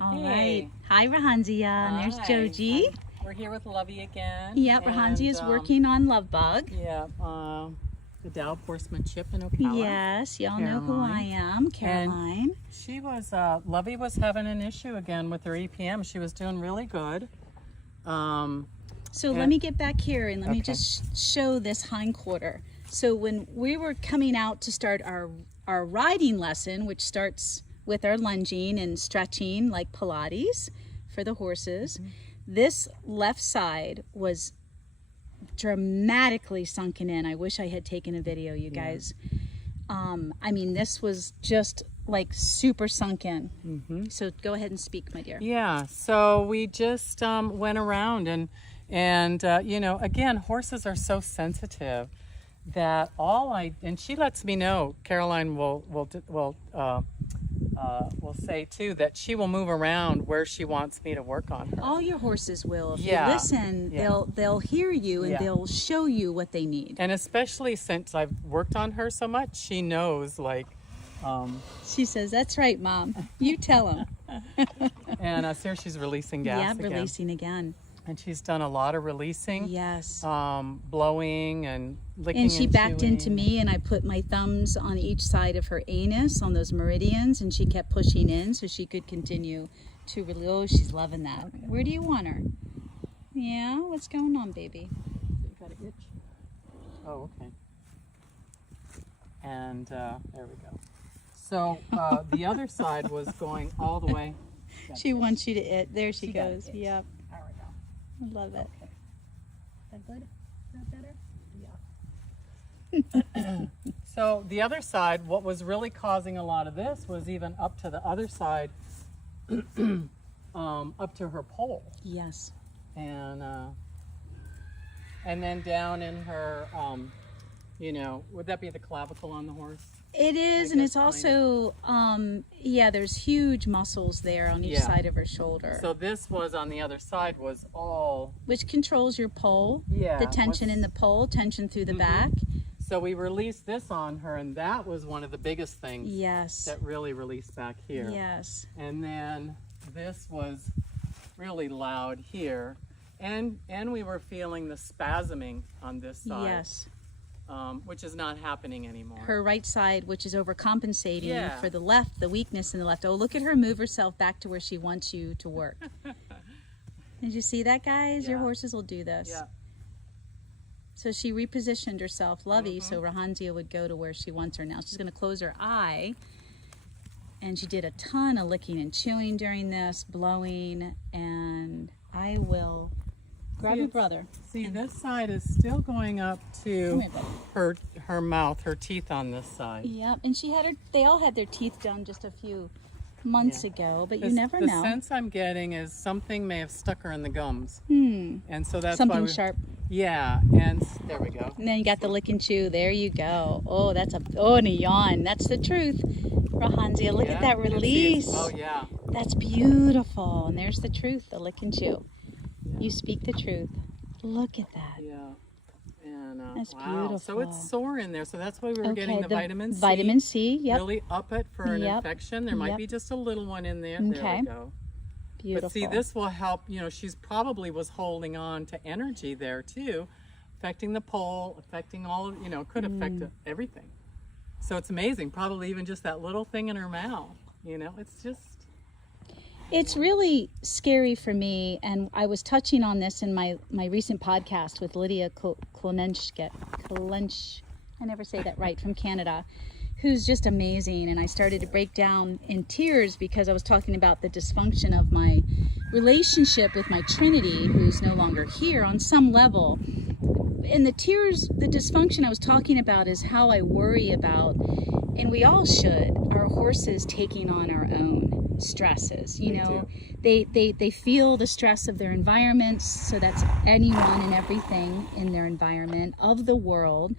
All Hey. right. Hi, Rahanzia. And there's Hi. Joji. We're here with Lovey again. Yep, Rahanzia is working on Love Bug. Yeah, the Dow Horsemanship in Ocala. Yes, y'all know who I am, Caroline. And she was, Lovey was having an issue again with her EPM. She was doing really good. So let me get back here and let me just show this hindquarter. So when we were coming out to start our riding lesson, which starts with our lunging and stretching like Pilates for the horses, this left side was dramatically sunken in. I wish I had taken a video, you guys. I mean, this was just like super sunk in. So go ahead and speak, my dear. Yeah, so we just went around and you know, again, horses are so sensitive that and she lets me know, Caroline will say too, that she will move around where she wants me to work on her. All your horses will. If you listen, they'll hear you and they'll show you what they need. And especially since I've worked on her so much, she knows, like, she says, "That's right, Mom. You tell him." and so she's releasing gas Yeah, releasing again. And she's done a lot of releasing. Yes. Blowing and licking and she backed chewing. into me, and I put my thumbs on each side of her anus on those meridians, and she kept pushing in so she could continue to release. Oh, she's loving that. Okay. Where do you want her? Yeah, what's going on, baby? You got an itch? Oh, okay. And there we go. So the other side was going all the way. She wants you to it. There she goes. Yep. There we go. I love it. Okay. Is that good? Is that better? Yeah. So the other side, what was really causing a lot of this was even up to the other side, up to her pole. Yes. And then down in her, you know, would that be the clavicle on the horse? It is, and it's also, yeah, there's huge muscles there on each side of her shoulder. So this was on the other side was all... Which controls your pole, the tension in the pole, tension through the back. So we released this on her, and that was one of the biggest things that really released back here. Yes. And then this was really loud here. And we were feeling the spasming on this side. Yes. Which is not happening anymore. Her right side, which is overcompensating for the left, the weakness in the left. Oh, look at her move herself back to where she wants you to work. Did you see that, guys? Your horses will do this. Yeah. So she repositioned herself, Lovey, so Rahanzia would go to where she wants her now. She's going to close her eye. And she did a ton of licking and chewing during this, blowing, and I will... Grab your brother. See, this side is still going up to her mouth, her teeth on this side. Yep, and they all had their teeth done just a few months ago, but you never know. The sense I'm getting is something may have stuck her in the gums. And so that's something why sharp. Yeah, and there we go. And then you got the lick and chew. There you go. Oh, and a yawn. That's the truth. Rahanzia, look at that release. Oh, yeah. That's beautiful. And there's the truth, the lick and chew. You speak the truth. Look at that. Yeah. And, that's wow. beautiful. So it's sore in there. So that's why we were getting the vitamin C. Vitamin C, yep. Really up it for an infection. There might be just a little one in there. Okay. There we go. Beautiful. But see, this will help. You know, she's probably was holding on to energy there too, affecting the pole, affecting all of, you know, could affect everything. So it's amazing. Probably even just that little thing in her mouth. You know, it's just... It's really scary for me, and I was touching on this in my recent podcast with Lydia Klolensch, I never say that right, from Canada, who's just amazing. And I started to break down in tears because I was talking about the dysfunction of my relationship with my Trinity, who's no longer here on some level. And the tears, the dysfunction I was talking about is how I worry about, and we all should, our horses taking on our own stresses. You know, they feel the stress of their environments, so that's anyone and everything in their environment, of the world.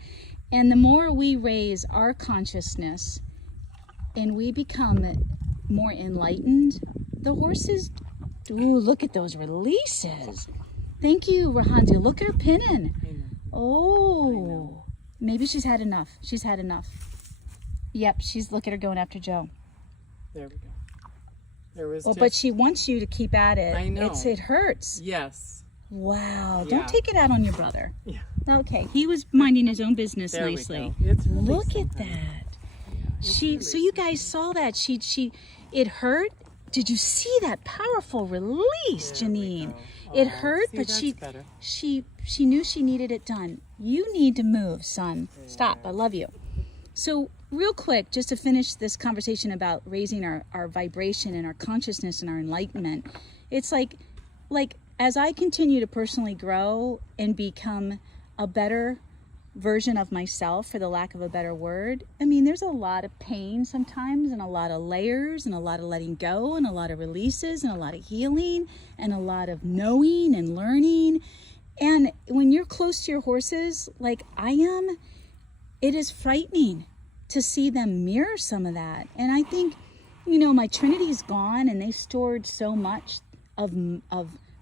And the more we raise our consciousness and we become more enlightened, the horses, ooh, look at those releases. Thank you, Rahanzia. Look at her pinning. Oh, maybe she's had enough. She's had enough. Yep, look at her going after Joe. There we go. There was Well, just, but she wants you to keep at it. I know. It hurts. yes. Wow. Yeah. Don't take it out on your brother. Yeah. Okay. He was minding his own business There nicely. we go. It's Look at releasing, that. honey. It's So you releasing. guys saw that. It hurt. Did you see that powerful release, There we Janine? go. It Oh, hurt, see, but that's better. she knew she needed it done. You need to move, son. Stop. I love you. So real quick, just to finish this conversation about raising our vibration and our consciousness and our enlightenment, it's like as I continue to personally grow and become a better version of myself, for the lack of a better word, I mean, there's a lot of pain sometimes, and a lot of layers, and a lot of letting go, and a lot of releases, and a lot of healing, and a lot of knowing and learning. And when you're close to your horses, like I am, it is frightening to see them mirror some of that. And I think, my Trinity's gone, and they stored so much of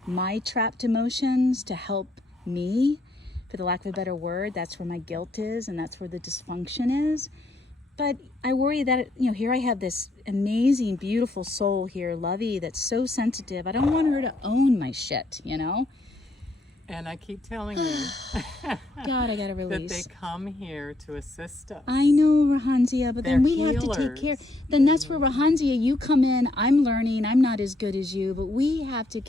my trapped emotions to help me, for the lack of a better word. That's where my guilt is, and that's where the dysfunction is. But I worry that, here I have this amazing, beautiful soul here, Lovey, that's so sensitive. I don't want her to own my shit, And I keep telling you God, I gotta that release. they come here to assist us. I know, Rahanzia, but then They're we have to take care. healers. Then that's where, Rahanzia, you come in. I'm learning. I'm not as good as you, but we have to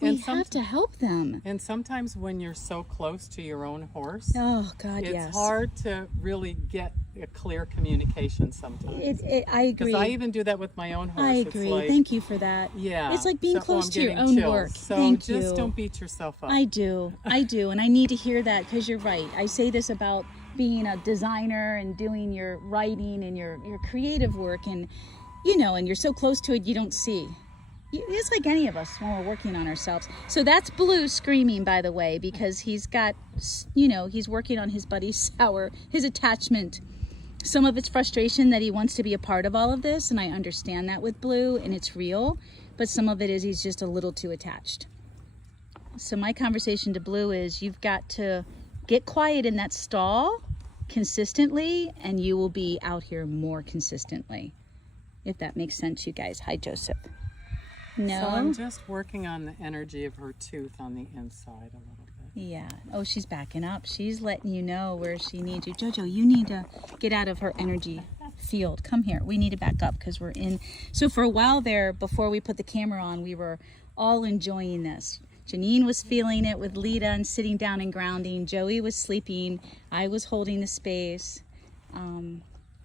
we have to help them. And sometimes when you're so close to your own horse, Oh God, it's yes. hard to really get a clear communication sometimes. I agree. Because I even do that with my own horse. I It's agree. like, Thank you for that. yeah. It's like being So- close I'm to your getting own chills. work. So Thank just you. don't beat yourself up. I do, and I need to hear that, because you're right. I say this about being a designer and doing your writing and your creative work, and and you're so close to it, you don't see. It's like any of us when we're working on ourselves. So that's Blue screaming, by the way, because he's got, he's working on his buddy Sour, his attachment. Some of it's frustration that he wants to be a part of all of this, and I understand that with Blue, and it's real. But some of it is he's just a little too attached. So my conversation to Blue is, you've got to get quiet in that stall consistently, and you will be out here more consistently. If that makes sense, you guys. Hi, Joseph. No? So I'm just working on the energy of her tooth on the inside a little bit. Yeah. Oh, she's backing up. She's letting you know where she needs you. Jojo, you need to get out of her energy field. Come here. We need to back up because we're in. So for a while there, before we put the camera on, we were all enjoying this. Janine was feeling it with Lita and sitting down and grounding. Joey was sleeping. I was holding the space.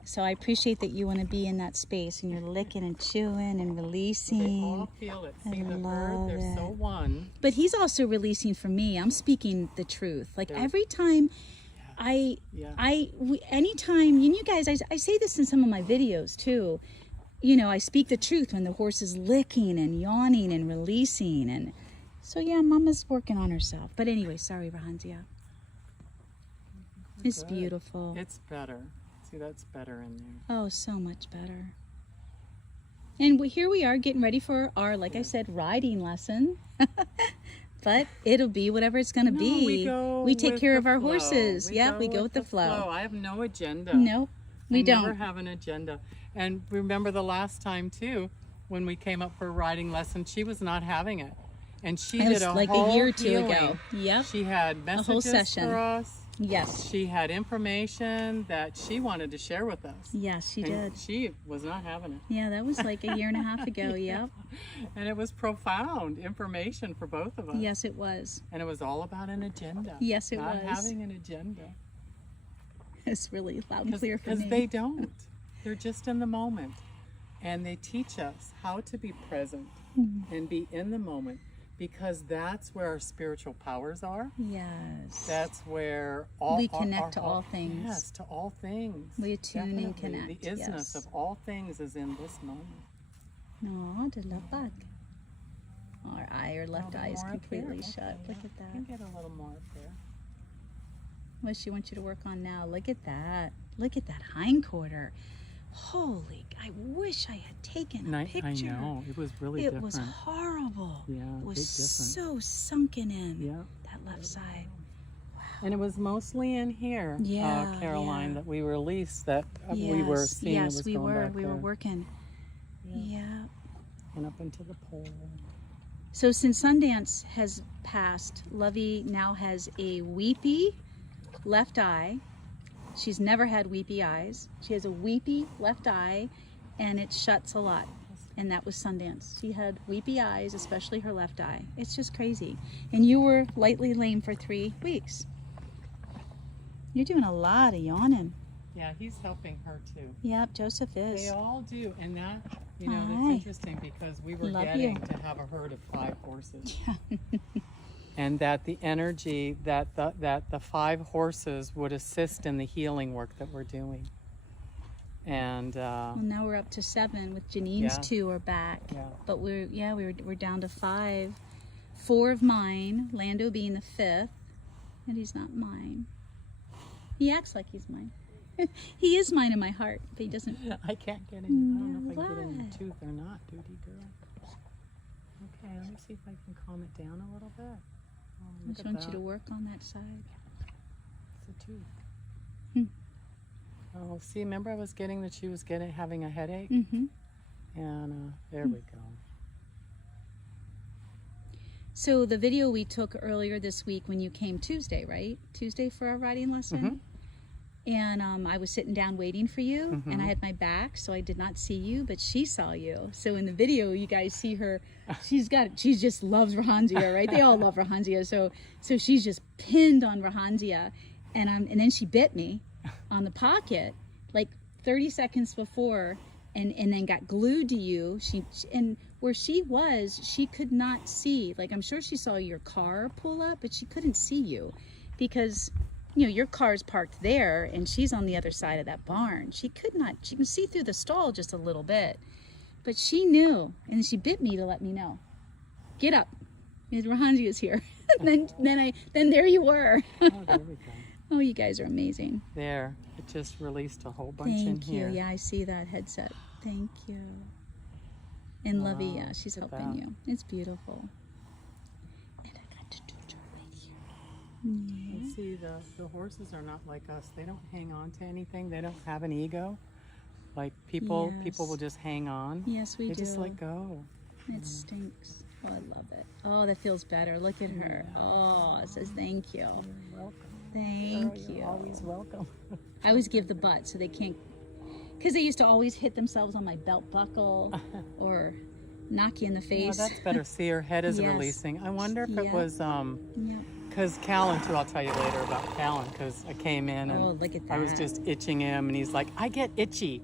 So I appreciate that you want to be in that space, and you're licking and chewing and They releasing. all feel it. See the love bird? They're so it. one. But he's also releasing from me. I'm speaking the truth. Like There- every time Yeah. anytime, you guys, I say this in some of my videos too. I speak the truth when the horse is licking and yawning and releasing. And so, yeah, Mama's working on herself. But anyway, sorry, Rahanzia. It's Good. beautiful. It's better. See, that's better in there. Oh, so much better. And here we are getting ready for our, like I said, riding lesson. But it'll be whatever it's going to be. We take with care the of our flow. horses. Yeah, we go with the flow. I have no agenda. Nope, we I don't. never have an agenda. And remember the last time too, when we came up for a riding lesson, she was not having it. And she It did was a like whole a year or two healing. ago. Yep. She had whole messages session. for us. Yes. She had information that she wanted to share with us. Yes, she And did. she was not having it. Yeah, that was like a year and a half ago. Yep. And it was profound information for both of us. Yes, it was. And it was all about an agenda. Yes, it not was. having an agenda. It's really loud and clear for Because me. they don't. They're just in the moment. And they teach us how to be present and be in the moment, because that's where our spiritual powers are. Yes. That's where all We connect to all things. Yes, to all things. We attune and Definitely. connect, The isness yes. of all things is in this moment. No, the left back. Our eye, our left little eye is more up completely here. shut. Okay, Look yeah. at You can that. get a little more up there. What she wants you to work on now. Look at that. Look at that hindquarter. Holy, I wish I had taken a picture. I know. It was really It different. was horrible. Yeah, It was big difference. so sunken in. Yeah. That left side. And it was mostly in here, Yeah, Caroline, yeah. that we released, that we were seeing it yes, was we going were. back We were there. working. Yeah. and up into the pole. So since Sundance has passed, Lovey now has a weepy left eye. She's never had weepy eyes. She has a weepy left eye, and it shuts a lot. And that was Sundance. She had weepy eyes, especially her left eye. It's just crazy. And you were lightly lame for 3 weeks. You're doing a lot of yawning. Yeah, he's helping her too. Yep, Joseph is. They all do, and that, you know, Hi. that's interesting because we were Love getting you. to have a herd of 5 horses. And that the energy that the 5 horses would assist in the healing work that we're doing. And Well, now we're up to 7 with Janine's Yeah. 2 are back. Yeah. But we're down to 5. 4 of mine, Lando being the 5th, and he's not mine. He acts like he's mine. He is mine in my heart, but he doesn't. I can't get in. I don't know if I can get in What? the tooth or not, duty girl. Okay, let me see if I can calm it down a little bit. Oh, I look just at want you that. to work on that side. It's a tooth. Hmm. Oh, see, remember I was getting that she was having a headache? Mm-hmm. And there we go. So the video we took earlier this week when you came Tuesday, right? Tuesday for our riding lesson. Mhm. And I was sitting down waiting for you, and I had my back, so I did not see you, but she saw you. So in the video, you guys see her. She just loves Rahansia, right? They all love Rahansia. So she's just pinned on Rahansia, and then she bit me on the pocket like 30 seconds before, and then got glued to you. And where she was, she could not see. Like, I'm sure she saw your car pull up, but she couldn't see you because, you know, your car's parked there and she's on the other side of that barn. She can see through the stall just a little bit, but she knew, and she bit me to let me know. Get up, Rahansia is here. then there you were. Oh, there we go. Oh, you guys are amazing. There, it just released a whole bunch in Thank you. here. Yeah, I see that headset. Thank you. And Lovey, Wow, yeah, she's look at helping that. you. It's beautiful. And I got to do it right here. And see, the horses are not like us. They don't hang on to anything. They don't have an ego. Like people Yes. will just hang on. Yes, we They do. just let go. It stinks. Oh, I love it. Oh, that feels better. Look at her. Oh, it says thank you. You're welcome. Thank Girl, you. You're always welcome. I always give the butt so they can't, because they used to always hit themselves on my belt buckle or knock you in the Yeah, face. that's better. See, her head is Yes. releasing. I wonder if it Yeah. was Yep. because Callan too. I'll tell you later about Callan because I came in and Oh, look at I was that. just itching him, and he's like, I get itchy.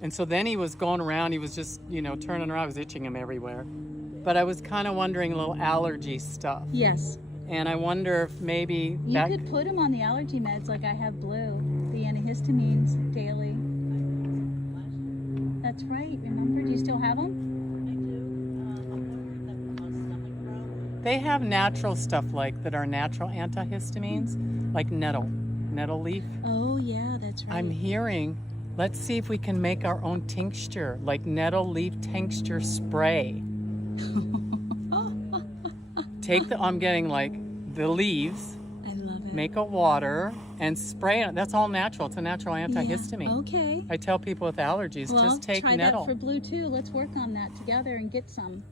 And so then he was going around, he was just, turning around, I was itching him everywhere. But I was kind of wondering a little allergy stuff. Yes. And I wonder if maybe You that, could put them on the allergy meds like I have Blue, the antihistamines daily. That's right. Remember? Do you still have them? they have natural stuff like that are natural antihistamines, like nettle leaf. Oh, yeah, that's right. I'm hearing, let's see if we can make our own tincture, like nettle leaf tincture spray. I'm getting like the leaves, I love it. make a water and spray it. That's all natural. It's a natural antihistamine. Yeah. Okay. I tell people with allergies, Well, just take try nettle. that for Blue too. Let's work on that together and get some.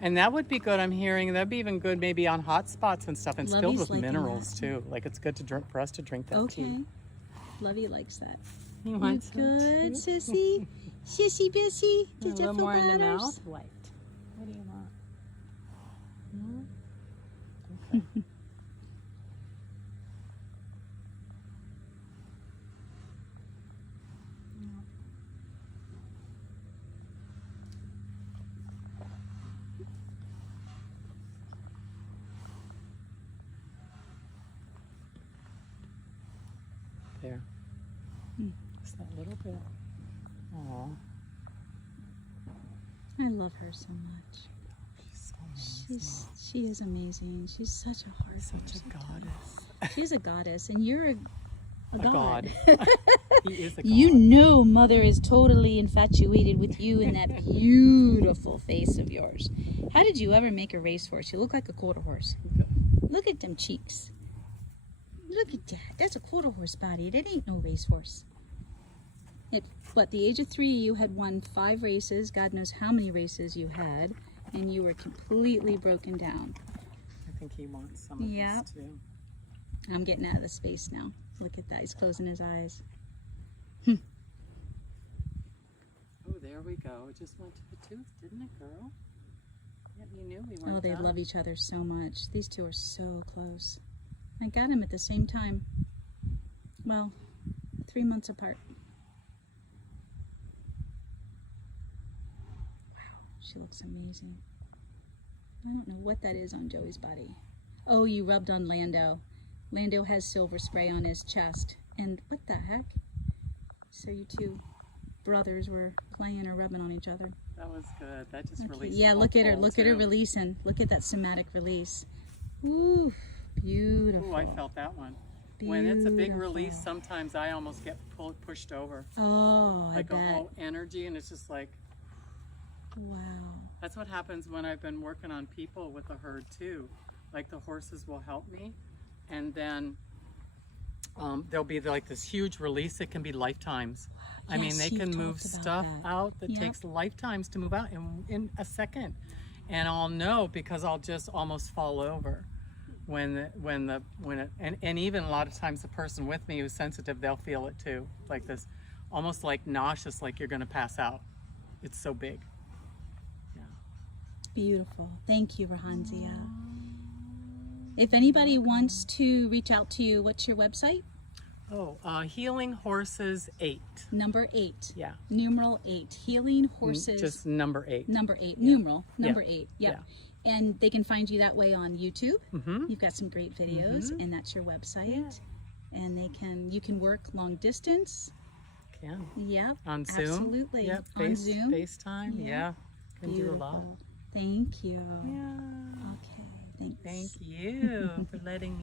And that would be good, I'm hearing. That'd be even good maybe on hot spots and stuff. And it's filled Lovey's with liking minerals that. too. Like it's good to drink for us to drink that Okay. tea. Lovey likes that. You You want some good, too? sissy? Sissy bissy? A Did you little feel more in the batters? mouth? White. What do you want? Okay. There. Just that little bit. Aw, I love her so much. she's so nice. She is amazing. She's such a heart. Such a goddess. She's a goddess, and you're a god. He is a god. You know Mother is totally infatuated with you and that beautiful face of yours. How did you ever make a racehorse? You look like a quarter horse. Look at them cheeks. Look at that. That's a quarter horse body. That ain't no racehorse. At the age of 3, you had won 5 races. God knows how many races you had, and you were completely broken down. I think he wants some of Yep. this too. I'm getting out of the space now. Look at that. He's closing his eyes. Oh, there we go. It just went to the tooth, didn't it, girl? Yeah, you knew we weren't Oh, they done. love each other so much. These two are so close. I got him at the same time. Well, 3 months apart. Wow, she looks amazing. I don't know what that is on Joey's body. Oh, you rubbed on Lando. Lando has silver spray on his chest. And what the heck? So you two brothers were playing or rubbing on each other. That was good. That just Okay. released. Yeah, the whole look at her. pole, Look at her too. releasing. Look at that somatic release. Ooh, beautiful. Oh, I felt that one. When it's a big release, Beautiful. sometimes I almost get pushed over. Oh, Like I a bet. whole energy, and it's just like, Wow. that's what happens when I've been working on people with the herd too. Like the horses will help me, and then there'll be like this huge release. It can be lifetimes. I mean, Yes, they you've can move talked about stuff that. out that Yep. takes lifetimes to move out in a second. And I'll know because I'll just almost fall over and even a lot of times the person with me who's sensitive, they'll feel it too. Like this, almost like nauseous, like you're gonna pass out. It's so big. Yeah. Beautiful. Thank you, Rahanzia. If anybody wants to reach out to you, what's your website? Oh, Healing Horses 8. Number 8. Yeah. Numeral 8. Healing Horses. Just number 8. Number 8. Yeah. Numeral. Number 8. Yep. Yeah. And they can find you that way on YouTube. Mm-hmm. You've got some great videos, and that's your website. Yeah. And you can work long distance. Can. Yep. On Zoom. Absolutely. Yep. On Zoom. FaceTime. Yeah. Yeah. Can do a lot. Beautiful. Thank you. Yeah. Okay. Thanks. Thank you for letting